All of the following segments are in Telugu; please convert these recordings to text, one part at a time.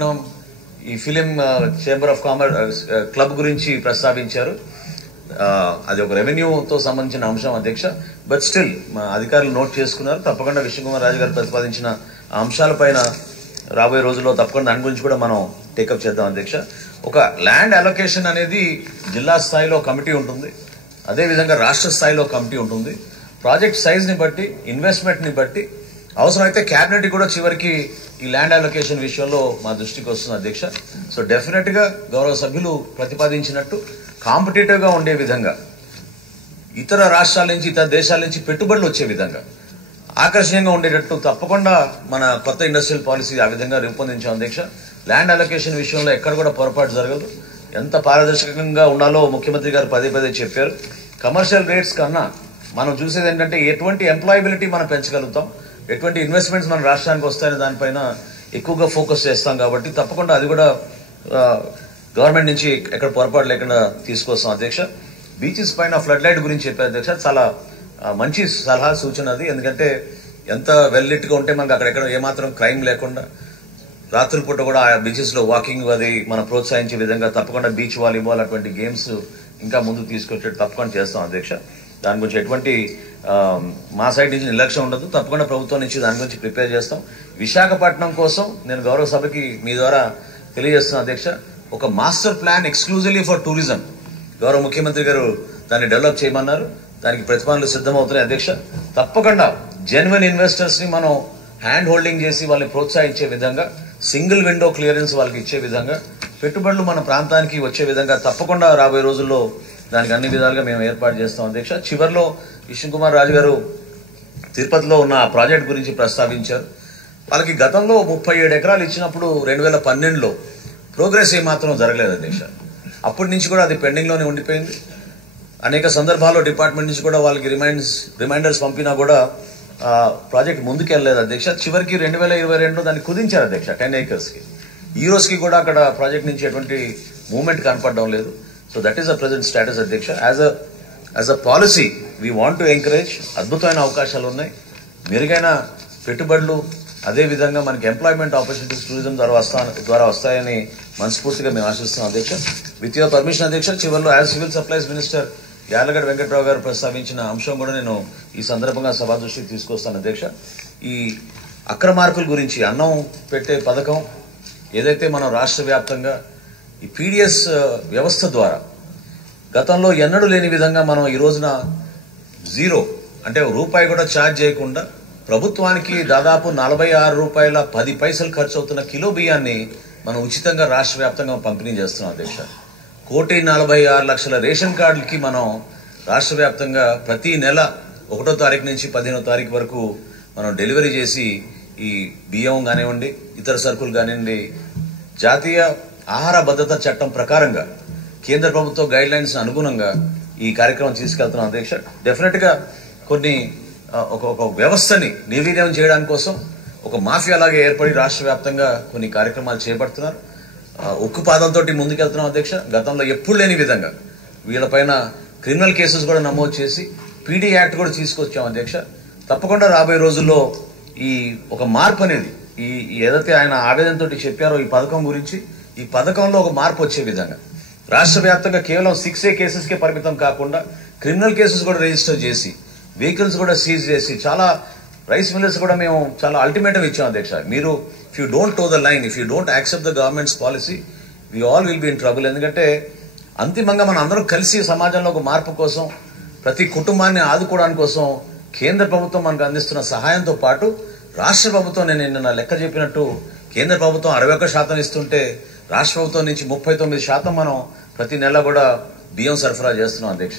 విశాఖపట్నం ఈ film chamber of commerce club గురించి ప్రస్తావించారు. అది ఒక రెవెన్యూతో సంబంధించిన అంశం అధ్యక్ష. బట్ స్టిల్ మా అధికారులు నోట్ చేసుకున్నారు. తప్పకుండా విష్ణుకుమార్ రాజు గారు ప్రతిపాదించిన అంశాలపైన రాబోయే రోజుల్లో తప్పకుండా దాని గురించి కూడా మనం టేకప్ చేద్దాం అధ్యక్ష. ఒక ల్యాండ్ అలొకేషన్ అనేది జిల్లా స్థాయిలో కమిటీ ఉంటుంది, అదేవిధంగా రాష్ట్ర స్థాయిలో కమిటీ ఉంటుంది. ప్రాజెక్ట్ సైజ్ని బట్టి, ఇన్వెస్ట్మెంట్ని బట్టి అవసరమైతే క్యాబినెట్ కూడా చివరికి ఈ ల్యాండ్ అలొకేషన్ విషయంలో మా దృష్టికి వస్తుంది అధ్యక్ష. సో డెఫినెట్ గా గౌరవ సభ్యులు ప్రతిపాదించినట్టు కాంపిటేటివ్ గా ఉండే విధంగా, ఇతర రాష్ట్రాల నుంచి ఇతర దేశాల నుంచి పెట్టుబడులు వచ్చే విధంగా, ఆకర్షణీయంగా ఉండేటట్టు తప్పకుండా మన కొత్త ఇండస్ట్రియల్ పాలసీ ఆ విధంగా రూపొందించాం అధ్యక్ష. ల్యాండ్ అలొకేషన్ విషయంలో ఎక్కడ కూడా పొరపాటు జరగదు. ఎంత పారదర్శకంగా ఉండాలో ముఖ్యమంత్రి గారు పదే పదే చెప్పారు. కమర్షియల్ రేట్స్ కన్నా మనం చూసేది ఏంటంటే ఎటువంటి ఎంప్లాయబిలిటీ మనం పెంచగలుగుతాం, ఎటువంటి ఇన్వెస్ట్మెంట్స్ మన రాష్ట్రానికి వస్తాయనే దానిపైన ఎక్కువగా ఫోకస్ చేస్తాం. కాబట్టి తప్పకుండా అది కూడా గవర్నమెంట్ నుంచి ఎక్కడ పొరపాటు లేకుండా తీసుకొస్తాం అధ్యక్ష. బీచెస్ పైన ఫ్లడ్ లైట్ గురించి చెప్పారు అధ్యక్ష. చాలా మంచి సలహా సూచన అది. ఎందుకంటే ఎంత వెల్ లిట్ గా ఉంటే మనకు అక్కడెక్కడ ఏమాత్రం క్రైమ్ లేకుండా రాత్రి పూట కూడా ఆ బీచెస్ లో వాకింగ్ అది మనం ప్రోత్సహించే విధంగా తప్పకుండా బీచ్ వాలీబాల్ అటువంటి గేమ్స్ ఇంకా ముందుకు తీసుకొచ్చేట్టు తప్పకుండా చేస్తాం అధ్యక్ష. దాని గురించి ఎటువంటి మా సైడ్ నుంచి నిర్లక్ష్యం ఉండదు. తప్పకుండా ప్రభుత్వం నుంచి దాని గురించి ప్రిపేర్ చేస్తాం. విశాఖపట్నం కోసం నేను గౌరవ సభకి మీ ద్వారా తెలియజేస్తున్నా అధ్యక్ష, ఒక master plan exclusively for tourism గౌరవ ముఖ్యమంత్రి గారు దాన్ని డెవలప్ చేయమన్నారు. దానికి ప్రతిపాదనలు సిద్ధమవుతున్నాయి అధ్యక్ష. తప్పకుండా జెన్యున్ ఇన్వెస్టర్స్ ని మనం హ్యాండ్ హోల్డింగ్ చేసి వాళ్ళని ప్రోత్సహించే విధంగా, సింగిల్ విండో క్లియరెన్స్ వాళ్ళకి ఇచ్చే విధంగా, పెట్టుబడులు మన ప్రాంతానికి వచ్చే విధంగా తప్పకుండా రాబోయే రోజుల్లో దానికి అన్ని విధాలుగా మేము ఏర్పాటు చేస్తాం అధ్యక్ష. చివరిలో విష్ణుకుమార్ రాజు గారు తిరుపతిలో ఉన్న ఆ ప్రాజెక్ట్ గురించి ప్రస్తావించారు. వాళ్ళకి గతంలో 37 ఎకరాలు ఇచ్చినప్పుడు 2012లో ప్రోగ్రెస్ ఏమాత్రం జరగలేదు అధ్యక్ష. అప్పటి నుంచి కూడా అది పెండింగ్ లోనే ఉండిపోయింది. అనేక సందర్భాల్లో డిపార్ట్మెంట్ నుంచి కూడా వాళ్ళకి రిమైండర్స్ పంపినా కూడా ప్రాజెక్ట్ ముందుకెళ్ళలేదు అధ్యక్ష. చివరికి 2022లో దాన్ని కుదించారు అధ్యక్ష 10 acres కి. ఈ రోజుకి కూడా అక్కడ ప్రాజెక్ట్ నుంచి ఎటువంటి మూవ్మెంట్ కనపడడం లేదు. So that is the present status అధ్యక్ష. As a policy we want to encourage. అద్భుతమైన అవకాశాలు ఉన్నాయి, మెరుగైన పెట్టుబడులు, అదేవిధంగా మనకి ఎంప్లాయ్మెంట్ ఆపర్చునిటీస్ టూరిజం ద్వారా వస్తాయని మనస్ఫూర్తిగా మేము ఆశిస్తున్నాం అధ్యక్ష. విత్ యువర్ పర్మిషన్ అధ్యక్ష, చివరిలో as civil supplies minister Yarlagadda Venkatrao గారు ప్రస్తావించిన అంశం కూడా నేను ఈ సందర్భంగా సభా దృష్టికి తీసుకొస్తాను అధ్యక్ష. ఈ అక్రమార్కుల గురించి అన్నం పెట్టే పథకం ఏదైతే మనం రాష్ట్ర వ్యాప్తంగా ఈ పీడిఎస్ వ్యవస్థ ద్వారా గతంలో ఎన్నడూ లేని విధంగా మనం ఈ రోజున జీరో అంటే రూపాయి కూడా ఛార్జ్ చేయకుండా ప్రభుత్వానికి దాదాపు 46 రూపాయల 10 పైసలు ఖర్చు అవుతున్న కిలో బియ్యాన్ని మనం ఉచితంగా రాష్ట్ర వ్యాప్తంగా పంపిణీ చేస్తున్నాం అధ్యక్ష. 1,46,00,000 రేషన్ కార్డులకి మనం రాష్ట్ర వ్యాప్తంగా ప్రతి నెల 1వ తారీఖు నుంచి 15వ తారీఖు వరకు మనం డెలివరీ చేసి ఈ బియ్యం కానివ్వండి, ఇతర సరుకులు కానివ్వండి, జాతీయ ఆహార భద్రతా చట్టం ప్రకారంగా కేంద్ర ప్రభుత్వ గైడ్ లైన్స్ అనుగుణంగా ఈ కార్యక్రమం తీసుకెళ్తున్నాం అధ్యక్ష. డెఫినెట్ గా కొన్ని ఒక వ్యవస్థని నిర్వీర్యం చేయడానికి కోసం ఒక మాఫియా లాగా ఏర్పడి రాష్ట్ర వ్యాప్తంగా కొన్ని కార్యక్రమాలు చేపడుతున్నారు. ఉక్కుపాదంతో ముందుకెళ్తున్నాం అధ్యక్ష. గతంలో ఎప్పుడు లేని విధంగా వీళ్ళపైన క్రిమినల్ కేసెస్ కూడా నమోదు చేసి పీడీ యాక్ట్ కూడా తీసుకొచ్చాం అధ్యక్ష. తప్పకుండా రాబోయే రోజుల్లో ఈ ఒక మార్పు అనేది ఏదైతే ఆయన ఆవేదనతో చెప్పారో ఈ పథకం గురించి, ఈ పథకంలో ఒక మార్పు వచ్చే విధంగా రాష్ట్ర వ్యాప్తంగా కేవలం 6A కేసెస్కే పరిమితం కాకుండా క్రిమినల్ కేసెస్ కూడా రిజిస్టర్ చేసి, వెహికల్స్ కూడా సీజ్ చేసి, చాలా రైస్ మిల్లర్స్ కూడా మేము చాలా అల్టిమేటం ఇచ్చాం అధ్యక్ష. మీరు if you don't toe the line, if you don't accept the government's policy, we all will be in trouble. ఎందుకంటే అంతిమంగా మనం అందరం కలిసి సమాజంలో ఒక మార్పు కోసం, ప్రతి కుటుంబాన్ని ఆదుకోవడానికి కోసం కేంద్ర ప్రభుత్వం మనకు అందిస్తున్న సహాయంతో పాటు రాష్ట్ర ప్రభుత్వం, నేను నిన్న లెక్క చెప్పినట్టు కేంద్ర ప్రభుత్వం 61% ఇస్తుంటే రాష్ట్ర ప్రభుత్వం నుంచి 39% మనం ప్రతి నెల కూడా బియ్యం సరఫరా చేస్తున్నాం అధ్యక్ష.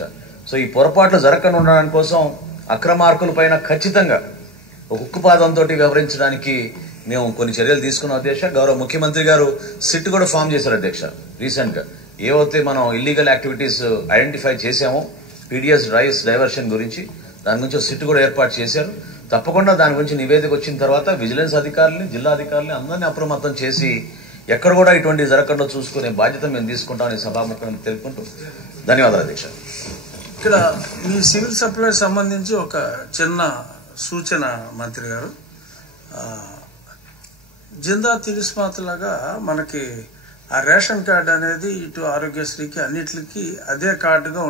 సో ఈ పొరపాట్లు జరగకుండా ఉండడానికి కోసం అక్రమార్కుల పైన ఖచ్చితంగా ఒక ఉక్కుపాదంతో వ్యవహరించడానికి మేము కొన్ని చర్యలు తీసుకున్నాం అధ్యక్ష. గౌరవ ముఖ్యమంత్రి గారు సిట్ కూడా ఫామ్ చేశారు అధ్యక్ష. రీసెంట్ గా ఏవైతే మనం ఇల్లీగల్ యాక్టివిటీస్ ఐడెంటిఫై చేశామో పీడిఎస్ రైస్ డైవర్షన్ గురించి, దాని గురించి సిట్ కూడా ఏర్పాటు చేశారు. తప్పకుండా దాని గురించి నివేదిక వచ్చిన తర్వాత విజిలెన్స్ అధికారులని, జిల్లా అధికారులని అందరినీ అప్రమత్తం చేసి ఎక్కడ కూడా ఇటువంటి జరగకుండా చూసుకునే బాధ్యత మేము తీసుకుంటామని సభాముఖంగా తెలుపుకుంటూ ధన్యవాదాలు అధ్యక్ష. ఇక్కడ మీ సివిల్ సప్లై సంబంధించి ఒక చిన్న సూచన మంత్రి గారు, జిందా తిలిస్మాత్ లాగా మనకి ఆ రేషన్ కార్డు అనేది ఇటు ఆరోగ్యశ్రీకి అన్నిటికి అదే కార్డుగా